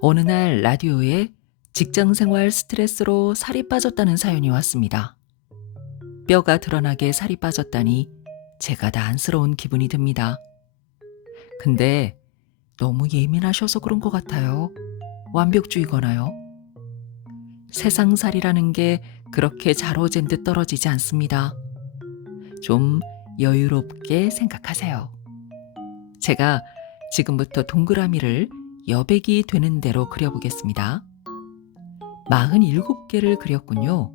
어느 날 라디오에 직장 생활 스트레스로 살이 빠졌다는 사연이 왔습니다. 뼈가 드러나게 살이 빠졌다니 제가 다 안쓰러운 기분이 듭니다. 근데 너무 예민하셔서 그런 것 같아요. 완벽주의거나요? 세상살이라는 게 그렇게 자로잰 듯 떨어지지 않습니다. 좀 여유롭게 생각하세요. 제가 지금부터 동그라미를 여백이 되는 대로 그려보겠습니다. 47개를 그렸군요.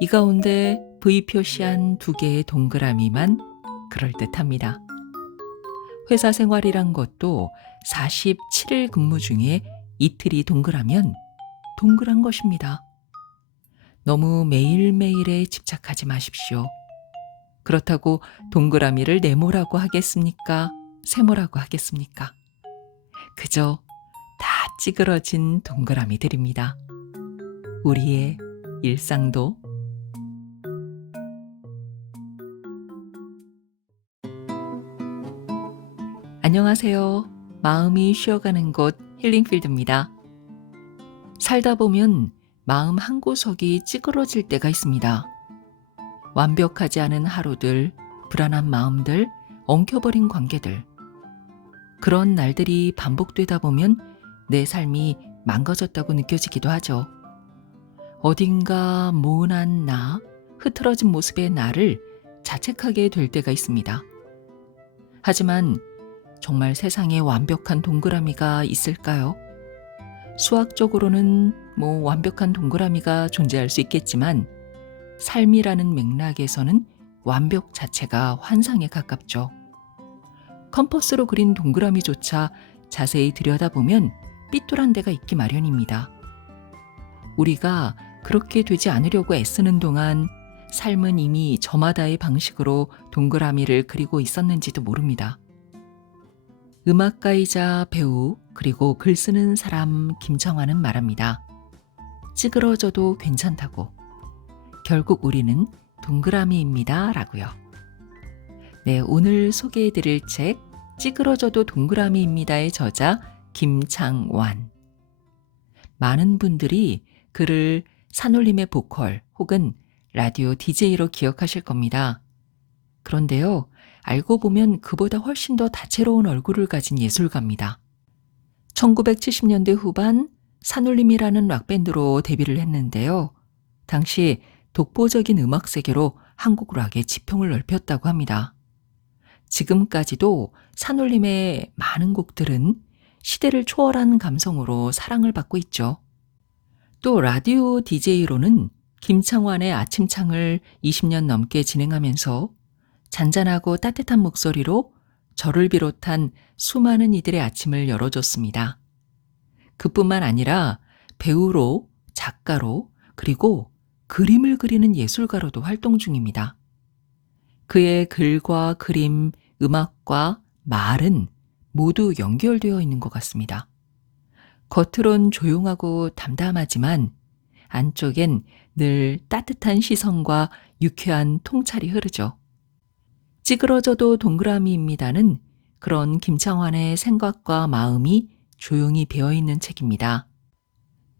이 가운데 V 표시한 2개의 동그라미만 그럴듯합니다. 회사 생활이란 것도 47일 근무 중에 이틀이 동그라면 동그란 것입니다. 너무 매일매일에 집착하지 마십시오. 그렇다고 동그라미를 네모라고 하겠습니까? 세모라고 하겠습니까? 그저 다 찌그러진 동그라미들입니다. 우리의 일상도. 안녕하세요. 마음이 쉬어가는 곳 힐링필드입니다. 살다 보면 마음 한구석이 찌그러질 때가 있습니다. 완벽하지 않은 하루들, 불안한 마음들, 엉켜버린 관계들. 그런 날들이 반복되다 보면 내 삶이 망가졌다고 느껴지기도 하죠. 어딘가 모난 나, 흐트러진 모습의 나를 자책하게 될 때가 있습니다. 하지만 정말 세상에 완벽한 동그라미가 있을까요? 수학적으로는 완벽한 동그라미가 존재할 수 있겠지만 삶이라는 맥락에서는 완벽 자체가 환상에 가깝죠. 컴퍼스로 그린 동그라미조차 자세히 들여다보면 삐뚤한 데가 있기 마련입니다. 우리가 그렇게 되지 않으려고 애쓰는 동안 삶은 이미 저마다의 방식으로 동그라미를 그리고 있었는지도 모릅니다. 음악가이자 배우 그리고 글 쓰는 사람 김창완은 말합니다. 찌그러져도 괜찮다고. 결국 우리는 동그라미입니다. 라고요. 네, 오늘 소개해드릴 책 찌그러져도 동그라미입니다의 저자 김창완. 많은 분들이 그를 산울림의 보컬 혹은 라디오 DJ로 기억하실 겁니다. 그런데요, 알고 보면 그보다 훨씬 더 다채로운 얼굴을 가진 예술가입니다. 1970년대 후반 산울림이라는 락밴드로 데뷔를 했는데요. 당시 독보적인 음악 세계로 한국 락의 지평을 넓혔다고 합니다. 지금까지도 산울림의 많은 곡들은 시대를 초월한 감성으로 사랑을 받고 있죠. 또 라디오 DJ로는 김창완의 아침창을 20년 넘게 진행하면서 잔잔하고 따뜻한 목소리로 저를 비롯한 수많은 이들의 아침을 열어줬습니다. 그뿐만 아니라 배우로, 작가로, 그리고 그림을 그리는 예술가로도 활동 중입니다. 그의 글과 그림, 음악과 말은 모두 연결되어 있는 것 같습니다. 겉으론 조용하고 담담하지만 안쪽엔 늘 따뜻한 시선과 유쾌한 통찰이 흐르죠. 찌그러져도 동그라미입니다는 그런 김창완의 생각과 마음이 조용히 배어있는 책입니다.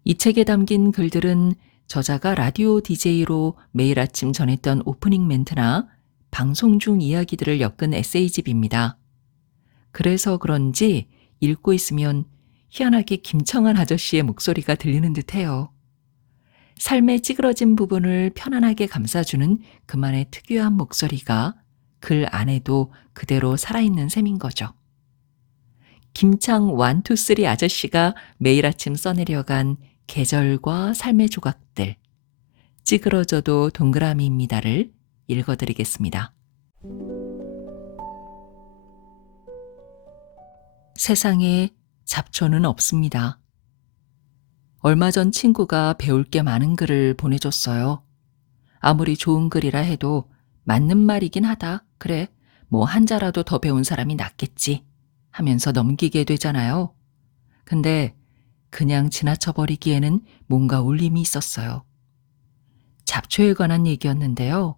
이 책에 담긴 글들은 저자가 라디오 DJ로 매일 아침 전했던 오프닝 멘트나 방송 중 이야기들을 엮은 에세이집입니다. 그래서 그런지 읽고 있으면 희한하게 김창완 아저씨의 목소리가 들리는 듯해요. 삶의 찌그러진 부분을 편안하게 감싸주는 그만의 특유한 목소리가 글 안에도 그대로 살아있는 셈인 거죠. 김창완 투쓰리 아저씨가 매일 아침 써내려간 계절과 삶의 조각들, 찌그러져도 동그라미입니다를 읽어드리겠습니다. 세상에 잡초는 없습니다. 얼마 전 친구가 배울 게 많은 글을 보내줬어요. 아무리 좋은 글이라 해도 맞는 말이긴 하다. 그래, 한 자라도 더 배운 사람이 낫겠지 하면서 넘기게 되잖아요. 근데 그냥 지나쳐버리기에는 뭔가 울림이 있었어요. 잡초에 관한 얘기였는데요.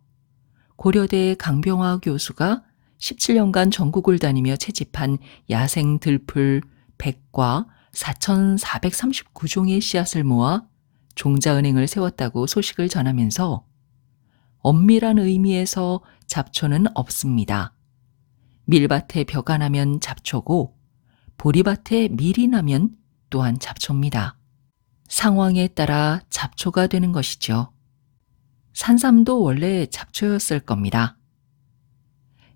고려대 강병화 교수가 17년간 전국을 다니며 채집한 야생 들풀 100과 4,439종의 씨앗을 모아 종자은행을 세웠다고 소식을 전하면서 엄밀한 의미에서 잡초는 없습니다. 밀밭에 벼가 나면 잡초고 보리밭에 밀이 나면 또한 잡초입니다. 상황에 따라 잡초가 되는 것이죠. 산삼도 원래 잡초였을 겁니다.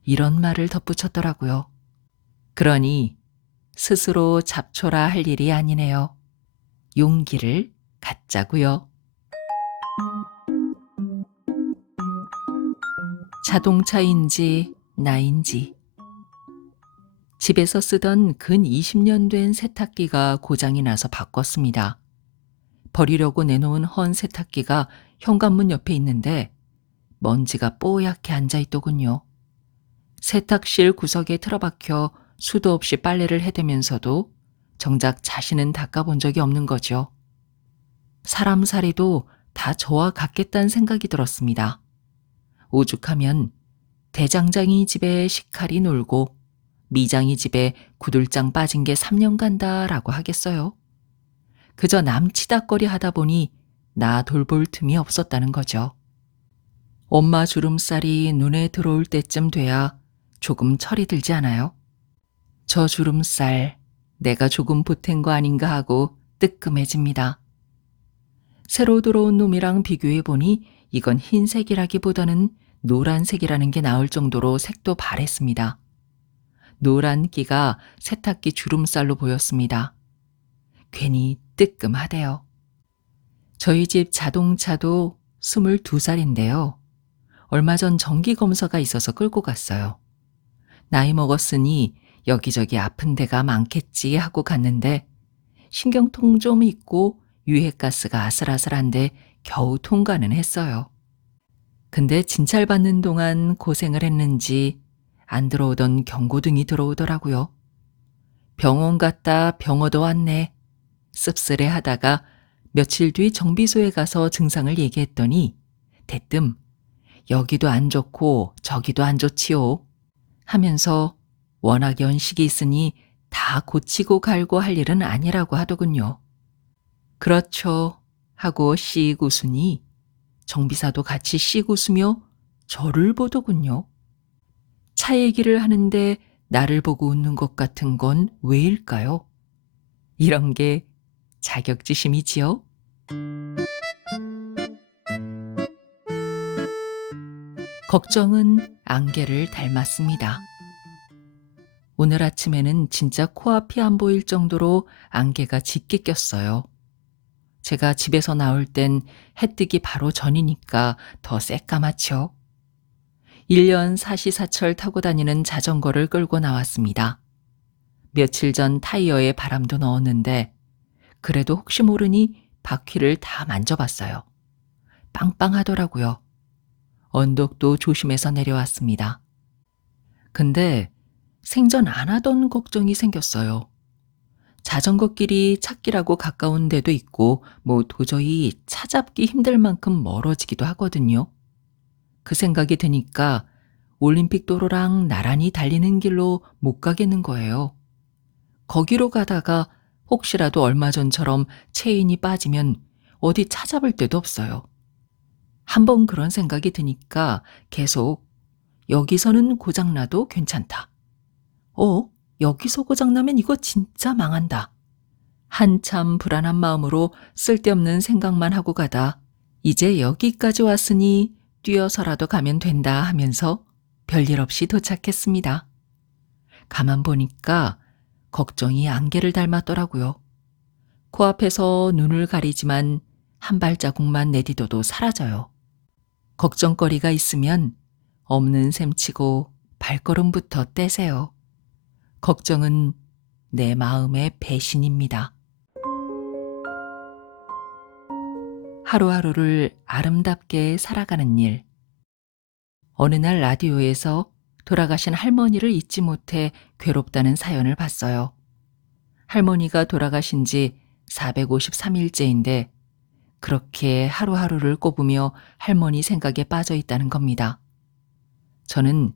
이런 말을 덧붙였더라고요. 그러니 스스로 잡초라 할 일이 아니네요. 용기를 갖자고요. 자동차인지 나인지 집에서 쓰던 근 20년 된 세탁기가 고장이 나서 바꿨습니다. 버리려고 내놓은 헌 세탁기가 현관문 옆에 있는데 먼지가 뽀얗게 앉아있더군요. 세탁실 구석에 틀어박혀 수도 없이 빨래를 해대면서도 정작 자신은 닦아본 적이 없는 거죠. 사람 살이도 다 저와 같겠다는 생각이 들었습니다. 오죽하면 대장장이 집에 식칼이 놀고 미장이 집에 구들장 빠진 게 3년 간다라고 하겠어요. 그저 남치다거리 하다 보니 나 돌볼 틈이 없었다는 거죠. 엄마 주름살이 눈에 들어올 때쯤 돼야 조금 철이 들지 않아요? 저 주름살 내가 조금 보탠 거 아닌가 하고 뜨끔해집니다. 새로 들어온 놈이랑 비교해 보니 이건 흰색이라기보다는 노란색이라는 게 나올 정도로 색도 바랬습니다. 노란 끼가 세탁기 주름살로 보였습니다. 괜히 뜨끔하대요. 저희 집 자동차도 22살인데요. 얼마 전 정기검사가 있어서 끌고 갔어요. 나이 먹었으니 여기저기 아픈 데가 많겠지 하고 갔는데 신경통 좀 있고 유해가스가 아슬아슬한데 겨우 통과는 했어요. 근데 진찰받는 동안 고생을 했는지 안 들어오던 경고등이 들어오더라고요. 병원 갔다 병 얻어 왔네. 씁쓸해 하다가 며칠 뒤 정비소에 가서 증상을 얘기했더니 대뜸 여기도 안 좋고 저기도 안 좋지요 하면서 워낙 연식이 있으니 다 고치고 갈고 할 일은 아니라고 하더군요. 그렇죠 하고 씩 웃으니 정비사도 같이 씩 웃으며 저를 보더군요. 차 얘기를 하는데 나를 보고 웃는 것 같은 건 왜일까요? 이런 게 자격지심이지요? 걱정은 안개를 닮았습니다. 오늘 아침에는 진짜 코앞이 안 보일 정도로 안개가 짙게 꼈어요. 제가 집에서 나올 땐 해 뜨기 바로 전이니까 더 새까맣죠. 1년 사시사철 타고 다니는 자전거를 끌고 나왔습니다. 며칠 전 타이어에 바람도 넣었는데 그래도 혹시 모르니 바퀴를 다 만져봤어요. 빵빵하더라고요. 언덕도 조심해서 내려왔습니다. 근데 생전 안 하던 걱정이 생겼어요. 자전거 길이 찾기라고 가까운 데도 있고 뭐 도저히 찾아잡기 힘들 만큼 멀어지기도 하거든요. 그 생각이 드니까 올림픽 도로랑 나란히 달리는 길로 못 가겠는 거예요. 거기로 가다가 혹시라도 얼마 전처럼 체인이 빠지면 어디 찾아볼 데도 없어요. 한번 그런 생각이 드니까 계속 여기서는 고장나도 괜찮다. 여기서 고장나면 이거 진짜 망한다. 한참 불안한 마음으로 쓸데없는 생각만 하고 가다 이제 여기까지 왔으니 뛰어서라도 가면 된다 하면서 별일 없이 도착했습니다. 가만 보니까 걱정이 안개를 닮았더라고요. 코앞에서 눈을 가리지만 한 발자국만 내디뎌도 사라져요. 걱정거리가 있으면 없는 셈치고 발걸음부터 떼세요. 걱정은 내 마음의 배신입니다. 하루하루를 아름답게 살아가는 일. 어느 날 라디오에서 돌아가신 할머니를 잊지 못해 괴롭다는 사연을 봤어요. 할머니가 돌아가신 지 453일째인데 그렇게 하루하루를 꼽으며 할머니 생각에 빠져 있다는 겁니다. 저는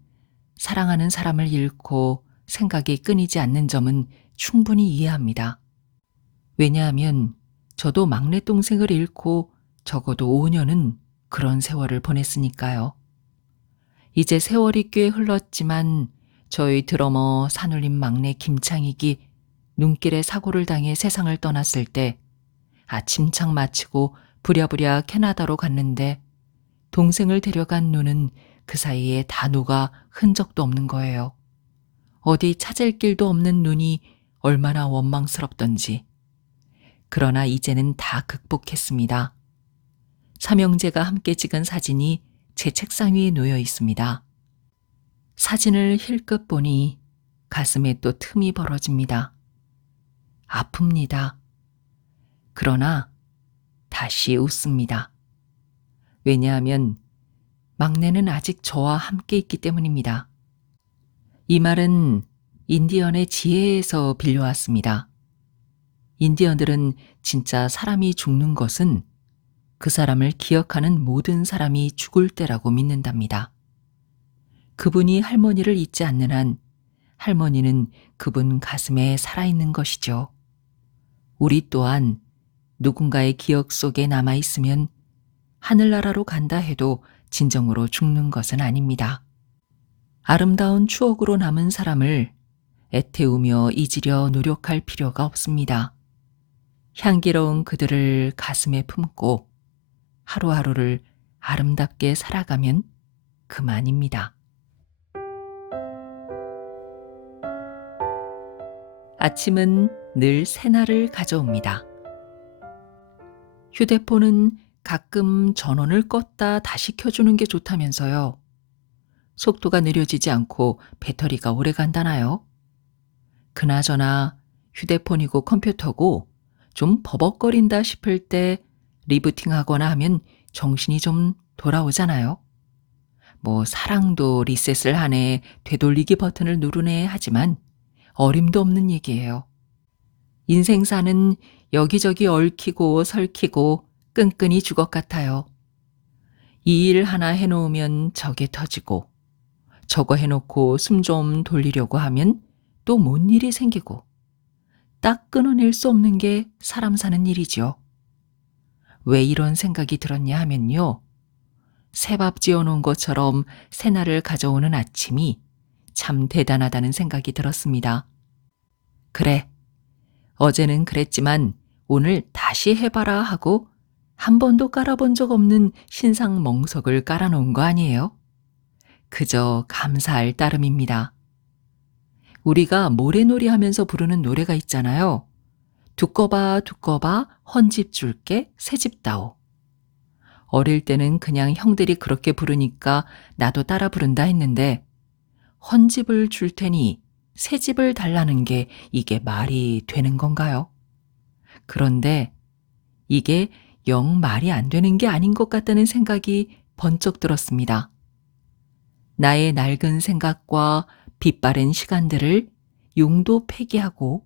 사랑하는 사람을 잃고 생각이 끊이지 않는 점은 충분히 이해합니다. 왜냐하면 저도 막내 동생을 잃고 적어도 5년은 그런 세월을 보냈으니까요. 이제 세월이 꽤 흘렀지만 저희 드러머 산울림 막내 김창익이 눈길에 사고를 당해 세상을 떠났을 때 아침착 마치고 부랴부랴 캐나다로 갔는데 동생을 데려간 눈은 그 사이에 다 녹아 흔적도 없는 거예요. 어디 찾을 길도 없는 눈이 얼마나 원망스럽던지. 그러나 이제는 다 극복했습니다. 삼형제가 함께 찍은 사진이 제 책상 위에 놓여 있습니다. 사진을 힐끗 보니 가슴에 또 틈이 벌어집니다. 아픕니다. 그러나 다시 웃습니다. 왜냐하면 막내는 아직 저와 함께 있기 때문입니다. 이 말은 인디언의 지혜에서 빌려왔습니다. 인디언들은 진짜 사람이 죽는 것은 그 사람을 기억하는 모든 사람이 죽을 때라고 믿는답니다. 그분이 할머니를 잊지 않는 한 할머니는 그분 가슴에 살아있는 것이죠. 우리 또한 누군가의 기억 속에 남아있으면 하늘나라로 간다 해도 진정으로 죽는 것은 아닙니다. 아름다운 추억으로 남은 사람을 애태우며 잊으려 노력할 필요가 없습니다. 향기로운 그들을 가슴에 품고 하루하루를 아름답게 살아가면 그만입니다. 아침은 늘 새날을 가져옵니다. 휴대폰은 가끔 전원을 껐다 다시 켜주는 게 좋다면서요. 속도가 느려지지 않고 배터리가 오래 간다나요? 그나저나 휴대폰이고 컴퓨터고 좀 버벅거린다 싶을 때 리부팅하거나 하면 정신이 좀 돌아오잖아요. 뭐 사랑도 리셋을 하네, 되돌리기 버튼을 누르네 하지만 어림도 없는 얘기예요. 인생사는 여기저기 얽히고 설키고 끈끈이 주걱 같아요. 이 일 하나 해놓으면 저게 터지고 저거 해놓고 숨 좀 돌리려고 하면 또 뭔 일이 생기고 딱 끊어낼 수 없는 게 사람 사는 일이죠. 왜 이런 생각이 들었냐 하면요. 새밥 지어놓은 것처럼 새날을 가져오는 아침이 참 대단하다는 생각이 들었습니다. 그래, 어제는 그랬지만 오늘 다시 해봐라 하고 한 번도 깔아본 적 없는 신상 멍석을 깔아놓은 거 아니에요? 그저 감사할 따름입니다. 우리가 모래놀이 하면서 부르는 노래가 있잖아요. 두꺼봐 두꺼봐 헌집 줄게 새집 다오. 어릴 때는 그냥 형들이 그렇게 부르니까 나도 따라 부른다 했는데 헌집을 줄 테니 새집을 달라는 게 이게 말이 되는 건가요? 그런데 이게 영 말이 안 되는 게 아닌 것 같다는 생각이 번쩍 들었습니다. 나의 낡은 생각과 빛바랜 시간들을 용도 폐기하고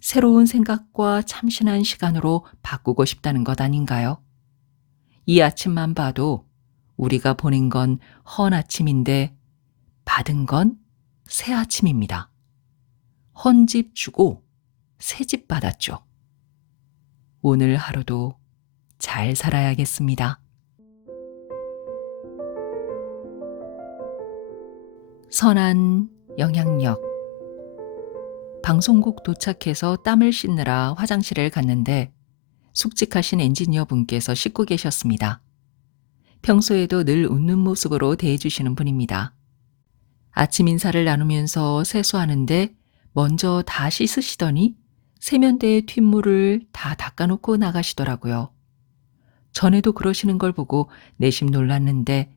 새로운 생각과 참신한 시간으로 바꾸고 싶다는 것 아닌가요? 이 아침만 봐도 우리가 보낸 건 헌 아침인데 받은 건 새 아침입니다. 헌집 주고 새집 받았죠. 오늘 하루도 잘 살아야겠습니다. 선한 영향력. 방송국 도착해서 땀을 씻느라 화장실을 갔는데 숙직하신 엔지니어 분께서 씻고 계셨습니다. 평소에도 늘 웃는 모습으로 대해주시는 분입니다. 아침 인사를 나누면서 세수하는데 먼저 다 씻으시더니 세면대에 휜물을 다 닦아놓고 나가시더라고요. 전에도 그러시는 걸 보고 내심 놀랐는데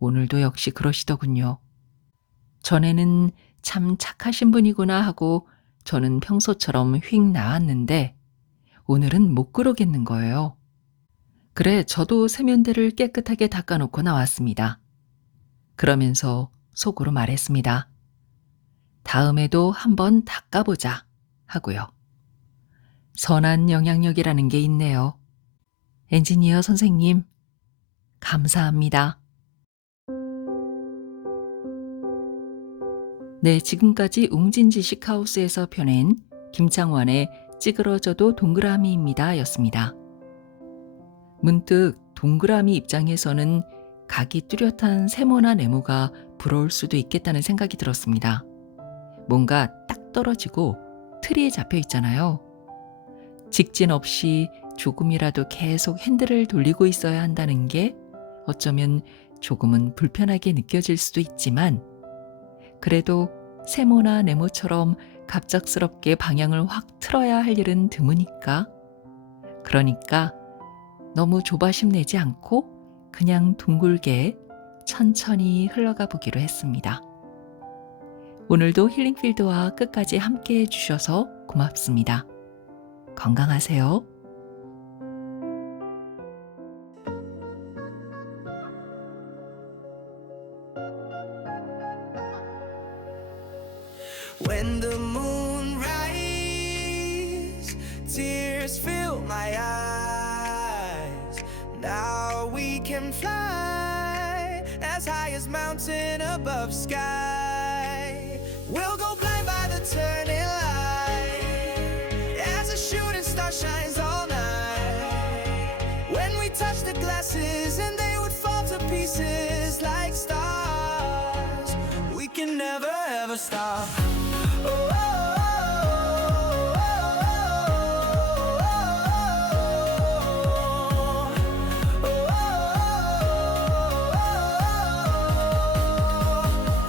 오늘도 역시 그러시더군요. 전에는 참 착하신 분이구나 하고 저는 평소처럼 휙 나왔는데 오늘은 못 그러겠는 거예요. 그래, 저도 세면대를 깨끗하게 닦아놓고 나왔습니다. 그러면서 속으로 말했습니다. 다음에도 한번 닦아보자 하고요. 선한 영향력이라는 게 있네요. 엔지니어 선생님, 감사합니다. 네, 지금까지 웅진지식 하우스에서 펴낸 김창완의 찌그러져도 동그라미입니다 였습니다. 문득 동그라미 입장에서는 각이 뚜렷한 세모나 네모가 부러울 수도 있겠다는 생각이 들었습니다. 뭔가 딱 떨어지고 틀이 잡혀 있잖아요. 직진 없이 조금이라도 계속 핸들을 돌리고 있어야 한다는 게 어쩌면 조금은 불편하게 느껴질 수도 있지만 그래도 세모나 네모처럼 갑작스럽게 방향을 확 틀어야 할 일은 드무니까. 그러니까 너무 조바심 내지 않고 그냥 둥글게 천천히 흘러가 보기로 했습니다. 오늘도 힐링필드와 끝까지 함께 해주셔서 고맙습니다. 건강하세요. When the moon rises, tears fill my eyes. Now we can fly as high as mountain above sky. We'll go blind by the turning light as a shooting star shines all night. When we touch the glasses and they would fall to pieces like stars. We can never ever stop.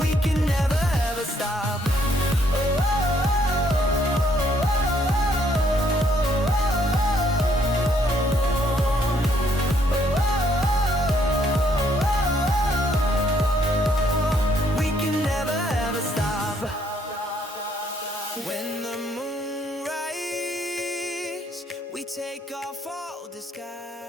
We can never ever stop. We can never ever stop. When the moon rises, we take off all disguise.